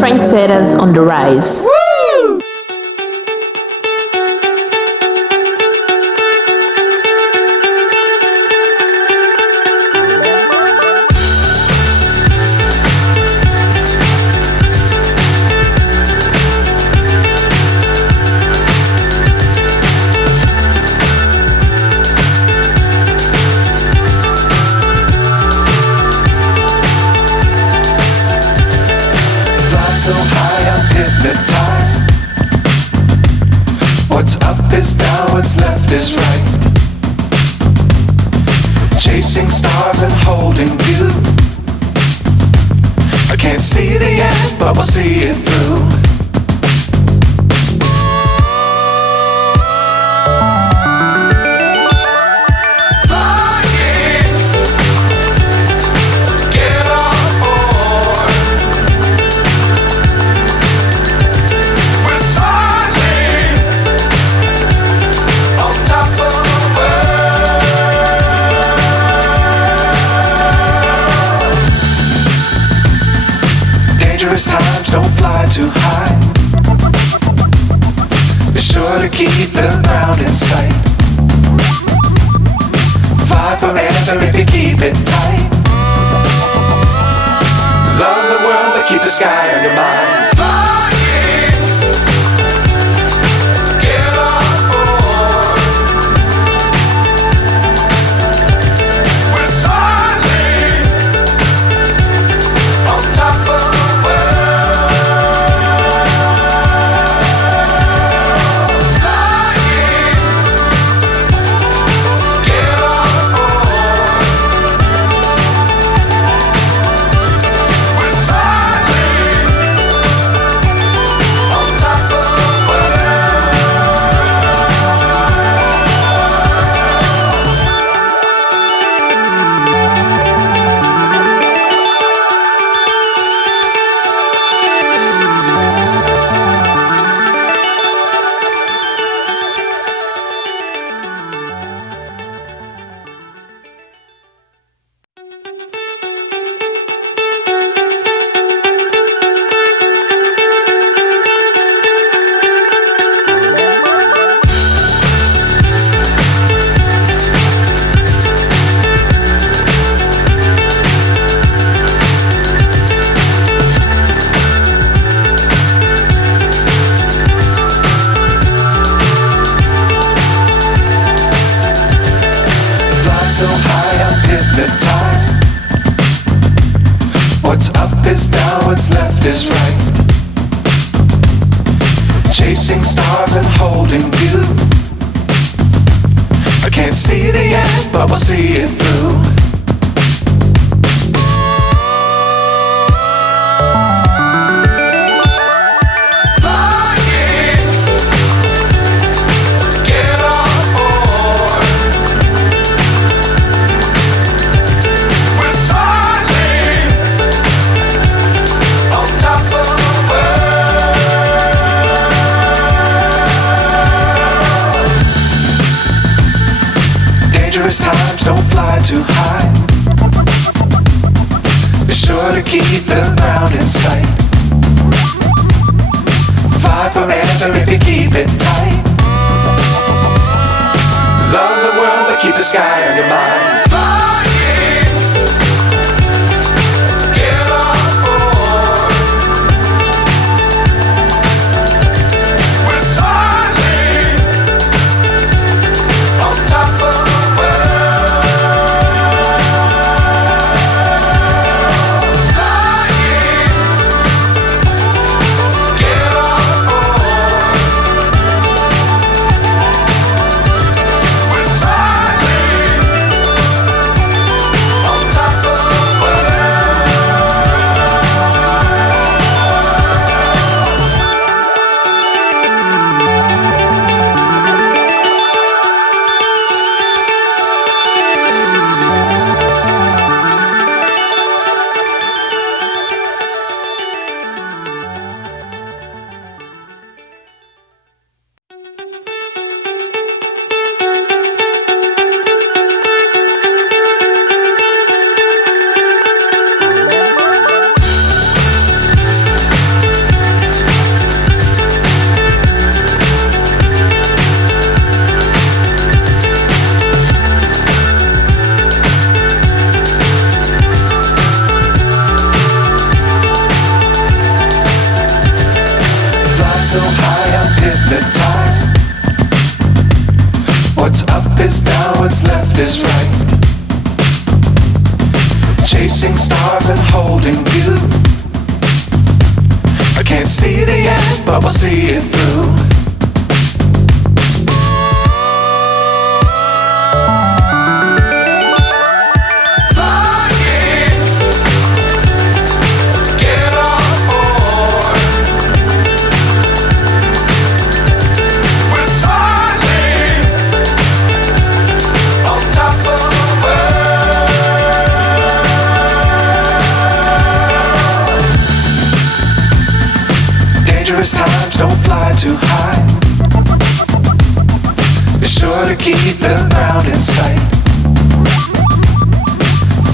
Trendsetters on the rise. So high I'm hypnotized. What's up is down, what's left is right. Chasing stars and holding you. I can't see the end, but we'll see it through. Times don't fly too high. Be sure to keep the ground in sight. Fly forever if you keep it tight. Love the world but keep the sky on your mind. So high I'm hypnotized. What's up is down, what's left is right. Chasing stars and holding you. I can't see the end, but we'll see it through. Times don't fly too high. Be sure to keep the ground in sight. Fly forever if you keep it tight. Love the world but keep the sky on your mind. is right. Chasing stars and holding you. I can't see the end, but we'll see it through. Dangerous times, don't fly too high. Be sure to keep the ground in sight.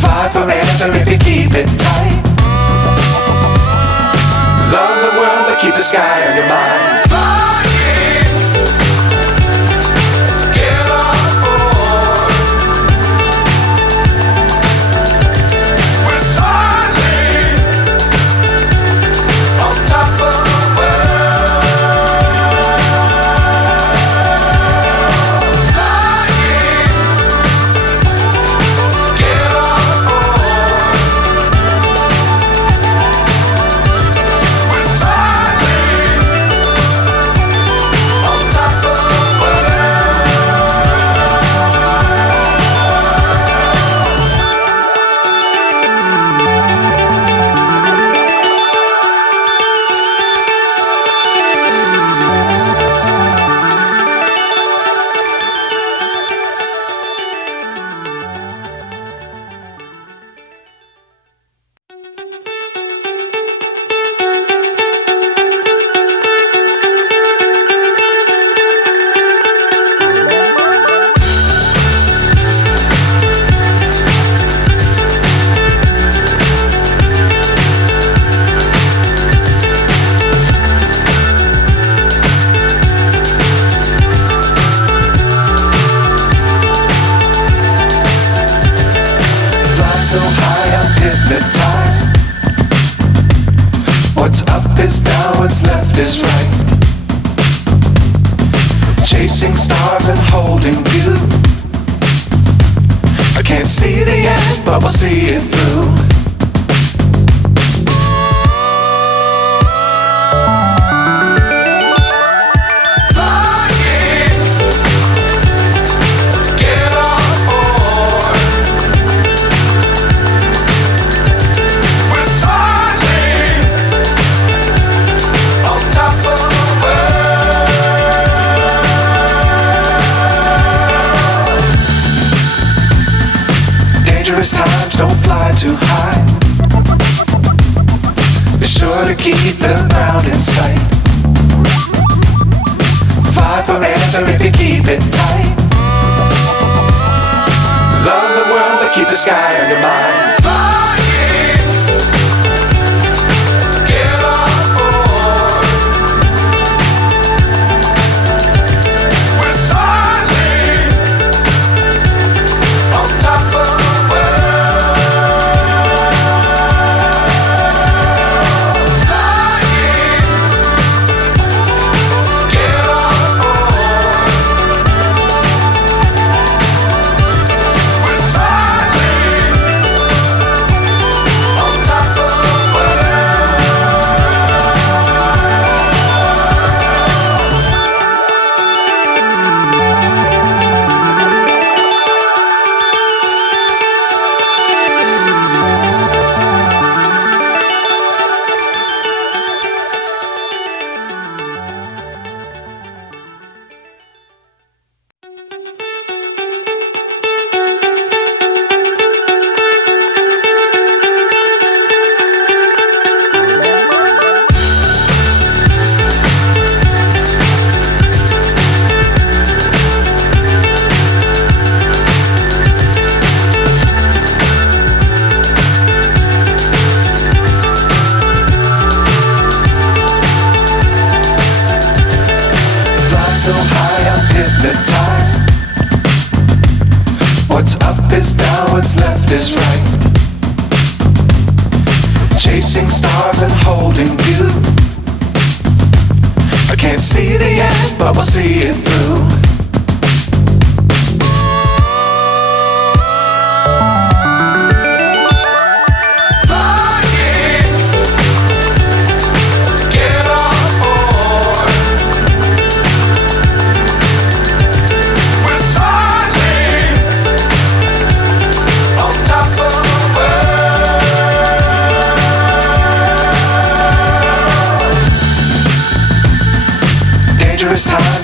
Fly forever if you keep it tight. Love the world, but keep the sky on your mind. So high, I'm hypnotized. What's up is down, what's left is right. Chasing stars and holding you. I can't see the end, but we'll see it through. Dangerous times, don't fly too high. Be sure to keep the ground in sight. Fly forever if you keep it tight. Love the world, but keep the sky on your mind. So high, I'm hypnotized. What's up is down, what's left is right. Chasing stars and holding you. I can't see the end, but we'll see it through.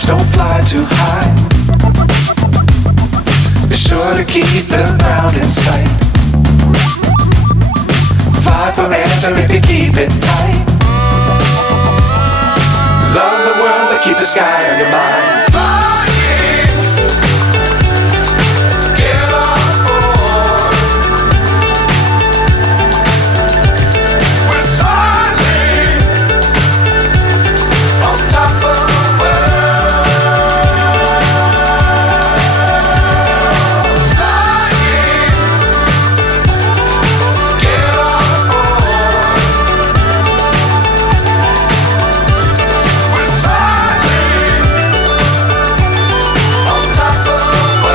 times don't fly too high. Be sure to keep the ground in sight. Fly forever if you keep it tight. Love the world but keep the sky on your mind. Flying, get on board. We're soaring on top of the world. Flying, get on board. We're soaring on top of the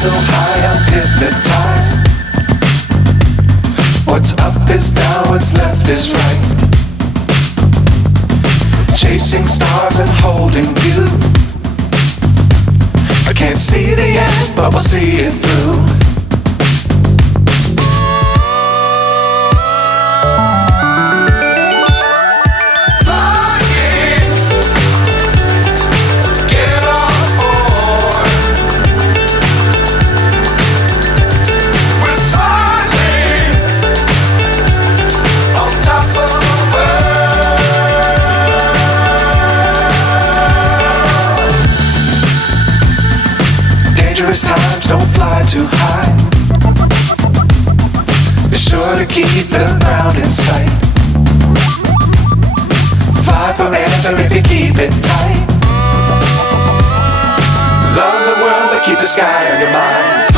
so high I'm hypnotized. What's up is down, what's left is right. Chasing stars and holding you. I can't see the end, but we'll see it through. Flying, get on board. We're soaring on top of the world. Dangerous times don't fly too high. Be sure to keep the ground in sight. Fly forever if you keep it tight. Love the world but keep the sky on your mind.